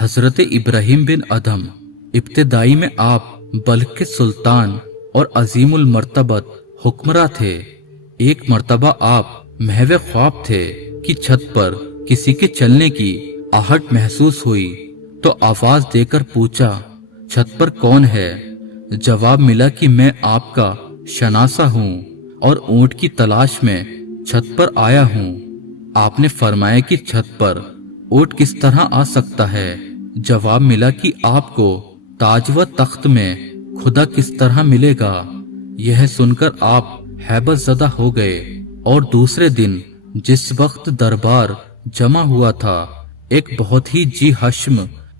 حضرت ابراہیم بن ادھم ابتدائی میں آپ بلخ کے سلطان اور عظیم المرتبت حکمراں تھے۔ ایک مرتبہ آپ محو خواب تھے کہ چھت پر کسی کے چلنے کی آہٹ محسوس ہوئی تو آواز دے کر پوچھا، چھت پر کون ہے؟ جواب ملا کہ میں آپ کا شناسا ہوں اور اونٹ کی تلاش میں چھت پر آیا ہوں۔ آپ نے فرمایا کہ چھت پر اونٹ کس طرح آ سکتا ہے؟ جواب ملا کہ آپ کو تاج و تخت میں خدا کس طرح ملے گا؟ یہ سن کر آپ ہیبت زدہ ہو گئے اور دوسرے دن جس وقت دربار جمع ہوا تھا ایک بہت ہی جی حشم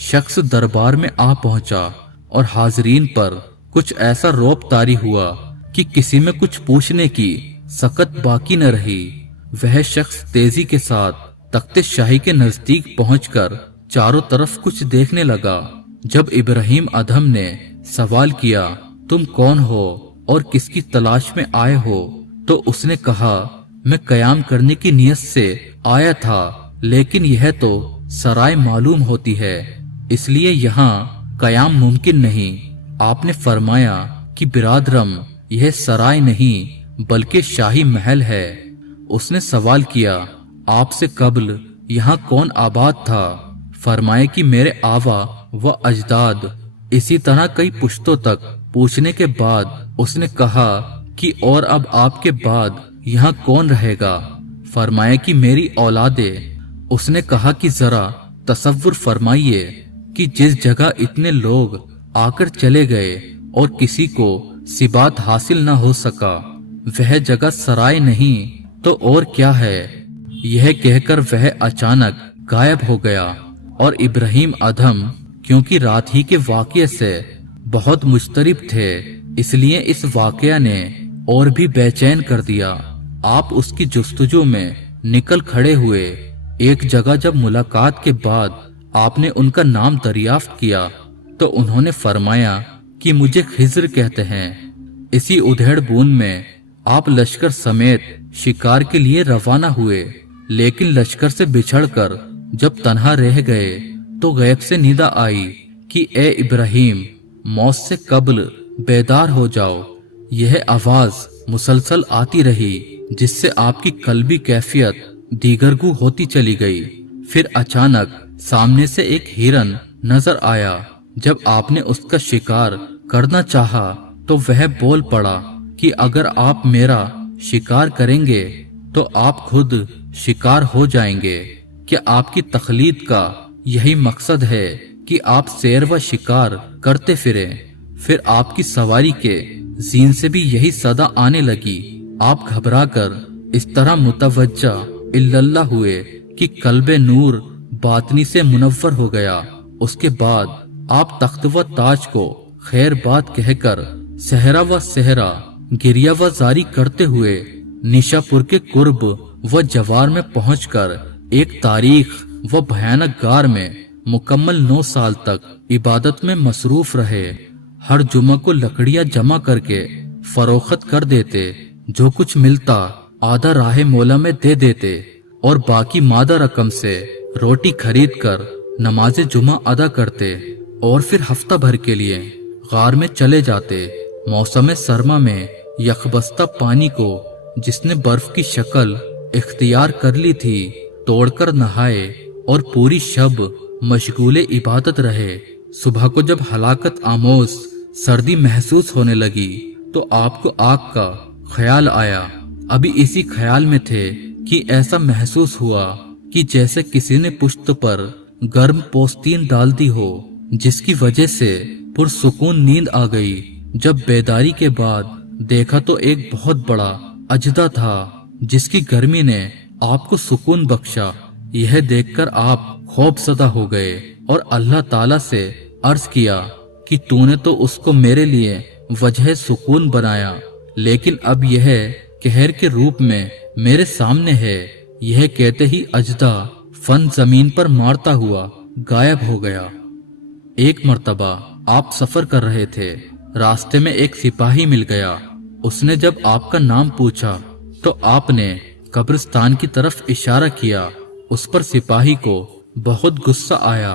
شخص دربار میں آ پہنچا اور حاضرین پر کچھ ایسا رعب طاری ہوا کہ کسی میں کچھ پوچھنے کی سکت باقی نہ رہی۔ وہ شخص تیزی کے ساتھ تخت شاہی کے نزدیک پہنچ کر چاروں طرف کچھ دیکھنے لگا۔ جب ابراہیم ادھم نے سوال کیا، تم کون ہو اور کس کی تلاش میں آئے ہو؟ تو اس نے کہا، میں قیام کرنے کی نیت سے آیا تھا، لیکن یہ تو سرائے معلوم ہوتی ہے، اس لیے یہاں قیام ممکن نہیں۔ آپ نے فرمایا کہ برادرم، یہ سرائے نہیں بلکہ شاہی محل ہے۔ اس نے سوال کیا، آپ سے قبل یہاں کون آباد تھا؟ فرمایا کہ میرے آبا و اجداد۔ اسی طرح کئی پشتوں تک پوچھنے کے بعد اس نے کہا کہ اور اب آپ کے بعد یہاں کون رہے گا؟ فرمایا کہ میری اولادیں۔ اس نے کہا کہ ذرا تصور فرمائیے کہ جس جگہ اتنے لوگ آ کر چلے گئے اور کسی کو ثبات حاصل نہ ہو سکا، وہ جگہ سرائے نہیں تو اور کیا ہے؟ یہ کہہ کر وہ اچانک غائب ہو گیا اور ابراہیم ادھم کیونکہ رات ہی کے واقعے سے بہت مضطرب تھے، اس لیے اس واقعہ نے اور بھی بے چین کر دیا۔ آپ اس کی جستجو میں نکل کھڑے ہوئے۔ ایک جگہ جب ملاقات کے بعد آپ نے ان کا نام دریافت کیا تو انہوں نے فرمایا کہ مجھے خضر کہتے ہیں۔ اسی ادھیڑ بون میں آپ لشکر سمیت شکار کے لیے روانہ ہوئے، لیکن لشکر سے بچھڑ کر جب تنہا رہ گئے تو غیب سے ندا آئی کہ اے ابراہیم، موت سے قبل بیدار ہو جاؤ۔ یہ آواز مسلسل آتی رہی جس سے آپ کی قلبی کیفیت دیگرگو ہوتی چلی گئی۔ پھر اچانک سامنے سے ایک ہرن نظر آیا۔ جب آپ نے اس کا شکار کرنا چاہا تو وہ بول پڑا کہ اگر آپ میرا شکار کریں گے تو آپ خود شکار ہو جائیں گے۔ کیا آپ کی تخلیق کا یہی مقصد ہے کہ آپ سیر و شکار کرتے پھریں؟ پھر آپ کی سواری کے زین سے بھی یہی صدا آنے لگی۔ آپ گھبرا کر اس طرح متوجہ اللہ ہوئے کہ قلب نور باطنی سے منور ہو گیا۔ اس کے بعد آپ تخت و تاج کو خیر بات کہہ کر صحرا و صحرا گریہ و زاری کرتے ہوئے نیشا پور کے قرب و جوار میں پہنچ کر ایک تاریخ و بھیانک غار میں مکمل 9 سال تک عبادت میں مصروف رہے۔ ہر جمعہ کو لکڑیاں جمع کر کے فروخت کر دیتے، جو کچھ ملتا آدھا راہ مولا میں دے دیتے اور باقی مادہ رقم سے روٹی خرید کر نماز جمعہ ادا کرتے اور پھر ہفتہ بھر کے لیے غار میں چلے جاتے۔ موسم سرما میں یخبستہ پانی کو جس نے برف کی شکل اختیار کر لی تھی توڑ کر نہائے اور پوری شب مشغول عبادت رہے۔ صبح کو جب ہلاکت آموز سردی محسوس ہونے لگی تو آپ کو آگ کا خیال آیا۔ ابھی اسی خیال میں تھے کہ ایسا محسوس ہوا کہ جیسے کسی نے پشت پر گرم پوستین ڈال دی ہو، جس کی وجہ سے پرسکون نیند آ گئی۔ جب بیداری کے بعد دیکھا تو ایک بہت بڑا اجدہ تھا جس کی گرمی نے آپ کو سکون بخشا۔ یہ دیکھ کر آپ خوف زدہ ہو گئے اور اللہ تعالیٰ سے عرض کیا کہ تو نے تو اس کو میرے لیے وجہ سکون بنایا، لیکن اب یہ قہر کے روپ میں میرے سامنے ہے۔ یہ کہتے ہی اجدہ فن زمین پر مارتا ہوا غائب ہو گیا۔ ایک مرتبہ آپ سفر کر رہے تھے، راستے میں ایک سپاہی مل گیا۔ اس نے جب آپ کا نام پوچھا تو آپ نے قبرستان کی طرف اشارہ کیا۔ اس پر سپاہی کو بہت غصہ آیا